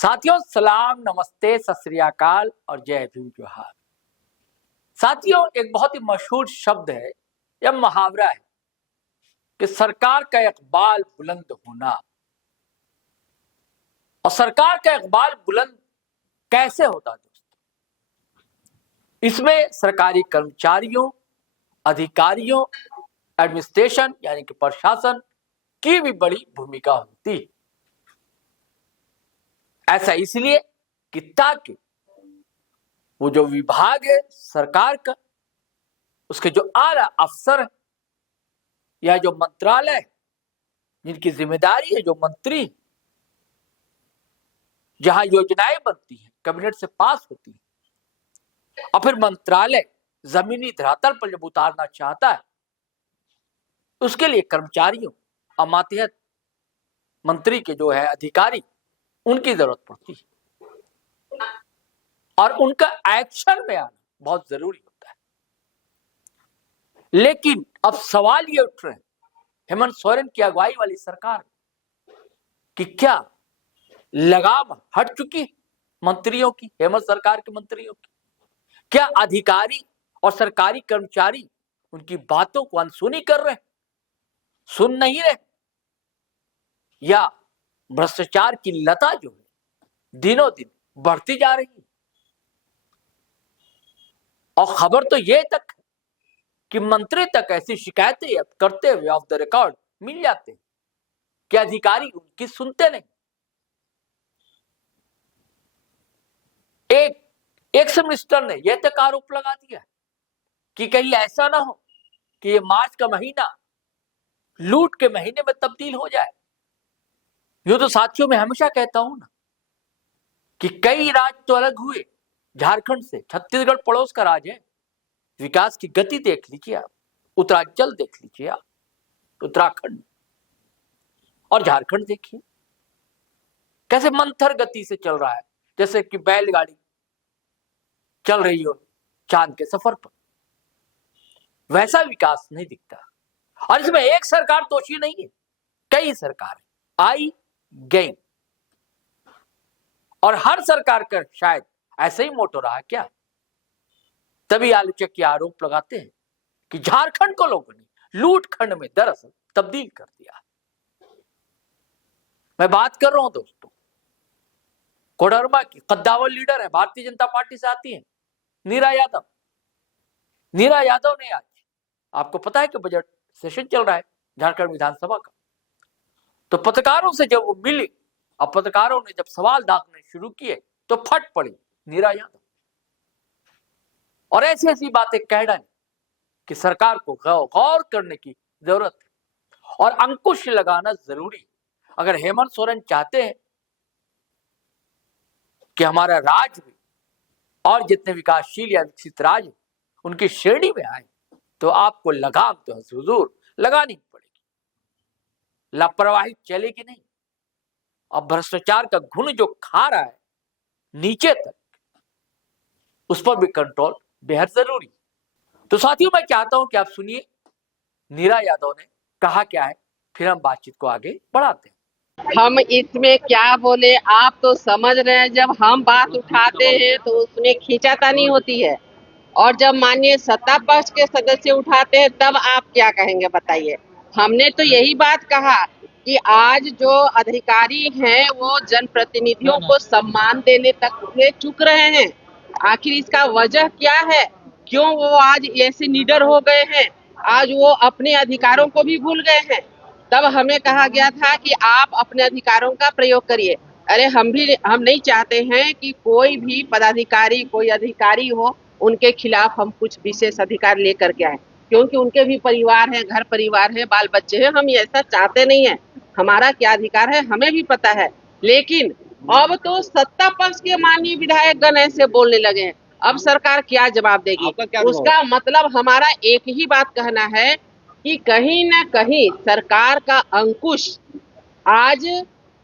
साथियों सलाम, नमस्ते, सत श्री अकाल और जय भीम जोहार। साथियों, एक बहुत ही मशहूर शब्द है या मुहावरा है कि सरकार का इकबाल बुलंद होना। और सरकार का इकबाल बुलंद कैसे होता है दोस्तों? इसमें सरकारी कर्मचारियों, अधिकारियों, एडमिनिस्ट्रेशन यानी कि प्रशासन की भी बड़ी भूमिका होती है। ऐसा इसलिए कि ताकि वो जो विभाग है सरकार का, उसके जो आला अफसर है या जो मंत्रालय है, जिनकी जिम्मेदारी है, जो मंत्री, जहां योजनाएं बनती हैं, कैबिनेट से पास होती है, और फिर मंत्रालय जमीनी धरातल पर जब उतारना चाहता है, उसके लिए कर्मचारियों और मातहत मंत्री के जो है अधिकारी, उनकी जरूरत पड़ती है और उनका एक्शन में आना बहुत जरूरी होता है। लेकिन अब सवाल ये उठ रहे हैं हेमंत सोरेन की अगुवाई वाली सरकार कि क्या लगाम हट चुकी है मंत्रियों की, हेमंत सरकार के मंत्रियों की? क्या अधिकारी और सरकारी कर्मचारी उनकी बातों को अनसुनी कर रहे हैं, सुन नहीं रहे, या भ्रष्टाचार की लता जो है दिनों दिन बढ़ती जा रही है? और खबर तो ये तक है कि मंत्री तक ऐसी शिकायतें करते हुए ऑफ द रिकॉर्ड मिल जाते हैं कि अधिकारी उनकी सुनते नहीं। एक मिनिस्टर ने यह तक आरोप लगा दिया कि कहीं ऐसा ना हो कि ये मार्च का महीना लूट के महीने में तब्दील हो जाए। यूं तो साथियों में हमेशा कहता हूं ना कि कई राज्य तो अलग हुए झारखंड से, छत्तीसगढ़ पड़ोस का राज्य है, विकास की गति देख लीजिए आप, उत्तरांचल देख लीजिए आप, उत्तराखंड और झारखंड देखिए कैसे मंथर गति से चल रहा है, जैसे कि बैलगाड़ी चल रही हो चांद के सफर पर। वैसा विकास नहीं दिखता। और इसमें एक सरकार दोषी नहीं है, कई सरकारें आई गई, और हर सरकार का शायद ऐसे ही मोटो रहा क्या? तभी आलोचक के आरोप लगाते हैं कि झारखंड को लोगों ने लूट खंड में दरअसल तब्दील कर दिया। मैं बात कर रहा हूं दोस्तों कोडरमा की, कद्दावर लीडर है, भारतीय जनता पार्टी से आती है, नीरा यादव। नीरा यादव ने आज, आपको पता है कि बजट सेशन चल रहा है झारखंड विधानसभा का, तो पत्रकारों से जब वो मिली और पत्रकारों ने जब सवाल दागने शुरू किए तो फट पड़ी नीरा यादव और ऐसी ऐसी बातें कह डाली कि सरकार को गौर करने की जरूरत है और अंकुश लगाना जरूरी है। अगर हेमंत सोरेन चाहते हैं कि हमारा राज्य भी और जितने विकासशील या विकसित राज्य उनकी श्रेणी में आए, तो आपको लगाम तो हुजूर लगानी पड़ेगी। लापरवाही चलेगी नहीं। और भ्रष्टाचार का घुन जो खा रहा है नीचे तक, उस पर भी कंट्रोल बेहद जरूरी। तो साथियों, मैं चाहता हूं कि आप सुनिए नीरा यादव ने कहा क्या है, फिर हम बातचीत को आगे बढ़ाते हैं। हम इसमें क्या बोले, आप तो समझ रहे हैं। जब हम बात उठाते हैं तो उसमें खींचातानी होती है, और जब माननीय सत्ता पक्ष के सदस्य उठाते हैं तब आप क्या कहेंगे बताइए। हमने तो यही बात कहा कि आज जो अधिकारी हैं वो जनप्रतिनिधियों को सम्मान देने तक वे चूक रहे हैं। आखिर इसका वजह क्या है? क्यों वो आज ऐसे निडर हो गए हैं? आज वो अपने अधिकारों को भी भूल गए हैं। तब हमें कहा गया था कि आप अपने अधिकारों का प्रयोग करिए। अरे हम नहीं चाहते हैं कि कोई भी पदाधिकारी, कोई अधिकारी हो, उनके खिलाफ हम कुछ विशेष अधिकार लेकर के आए, क्योंकि उनके भी परिवार है, घर परिवार है, बाल बच्चे हैं। हम ऐसा चाहते नहीं है। हमारा क्या अधिकार है हमें भी पता है। लेकिन अब तो सत्ता पक्ष के माननीय विधायक गण ऐसे बोलने लगे हैं, अब सरकार क्या जवाब देगी? उसका मतलब हमारा एक ही बात कहना है कि कहीं न कहीं सरकार का अंकुश आज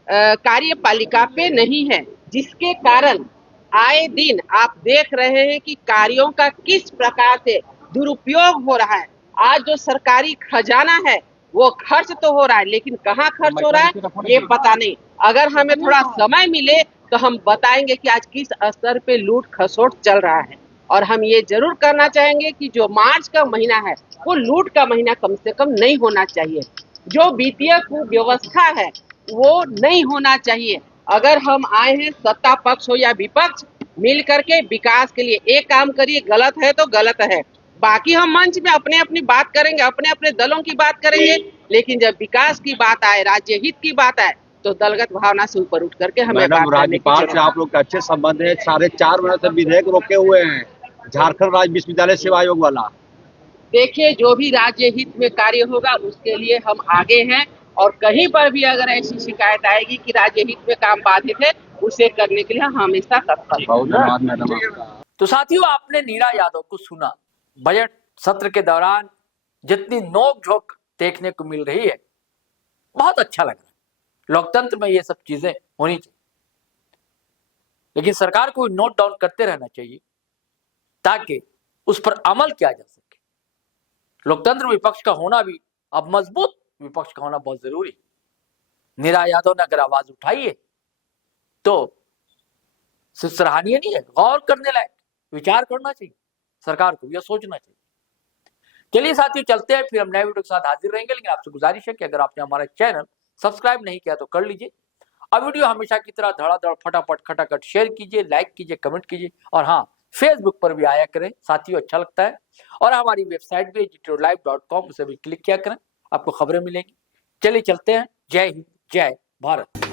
कार्यपालिका पे नहीं है, जिसके कारण आए दिन आप देख रहे हैं कि कार्यों का किस प्रकार से दुरुपयोग हो रहा है। आज जो सरकारी खजाना है वो खर्च तो हो रहा है, लेकिन कहाँ खर्च हो रहा है ये पता नहीं। अगर हमें थोड़ा समय मिले तो हम बताएंगे कि आज किस स्तर पे लूट खसोट चल रहा है। और हम ये जरूर करना चाहेंगे कि जो मार्च का महीना है वो लूट का महीना कम से कम नहीं होना चाहिए। जो वित्तीय कुव्यवस्था है वो नहीं होना चाहिए। अगर हम आए हैं सत्ता पक्ष हो या विपक्ष, मिल करके विकास के लिए एक काम करिए, गलत है तो गलत है, बाकी हम मंच में अपने अपनी बात करेंगे, अपने अपने दलों की बात करेंगे, लेकिन जब विकास की बात आए, राज्य हित की बात आए, तो दलगत भावना से ऊपर उठ करके हमें मैडम, बात करने की राज्यपाल जरूरत से आप लोग के अच्छे संबंध है। 4.5 महीने से विधेयक रोके हुए हैं, झारखंड राज्य विश्वविद्यालय सेवा आयोग वाला। देखिए, जो भी राज्य हित में कार्य होगा उसके लिए हम आगे हैं, और कहीं पर भी अगर ऐसी शिकायत आएगी कि राज्य हित में काम बाधित है, उसे करने के लिए हम हमेशा तत्पर हैं। बहुत धन्यवाद मैडम आपका। तो साथियों, आपने नीरा यादव को सुना। बजट सत्र के दौरान जितनी नोक झोंक देखने को मिल रही है, बहुत अच्छा लग रहा है। लोकतंत्र में ये सब चीजें होनी चाहिए, लेकिन सरकार को नोट डाउन करते रहना चाहिए ताकि उस पर अमल किया जा सके। लोकतंत्र विपक्ष का होना भी, अब मजबूत विपक्ष का होना बहुत जरूरी है। नीरा यादव ने अगर आवाज उठाई है तो सिर्फ सराहनीय नहीं है, गौर करने लायक, विचार करना चाहिए सरकार को, यह सोचना चाहिए। चलिए साथियों, चलते हैं, फिर हम नए वीडियो के साथ हाजिर रहेंगे। लेकिन आपसे गुजारिश है कि अगर आपने हमारा चैनल सब्सक्राइब नहीं किया तो कर लीजिए। अब वीडियो हमेशा की तरह धड़ाधड़ फटाफट खटाखट शेयर कीजिए, लाइक कीजिए, कमेंट कीजिए, और हाँ, फेसबुक पर भी आया करें साथियों, अच्छा लगता है। और हमारी वेबसाइट भी gtolive.com, उसे भी क्लिक किया करें, आपको खबरें मिलेंगी। चलिए चलते हैं। जय हिंद, जय भारत।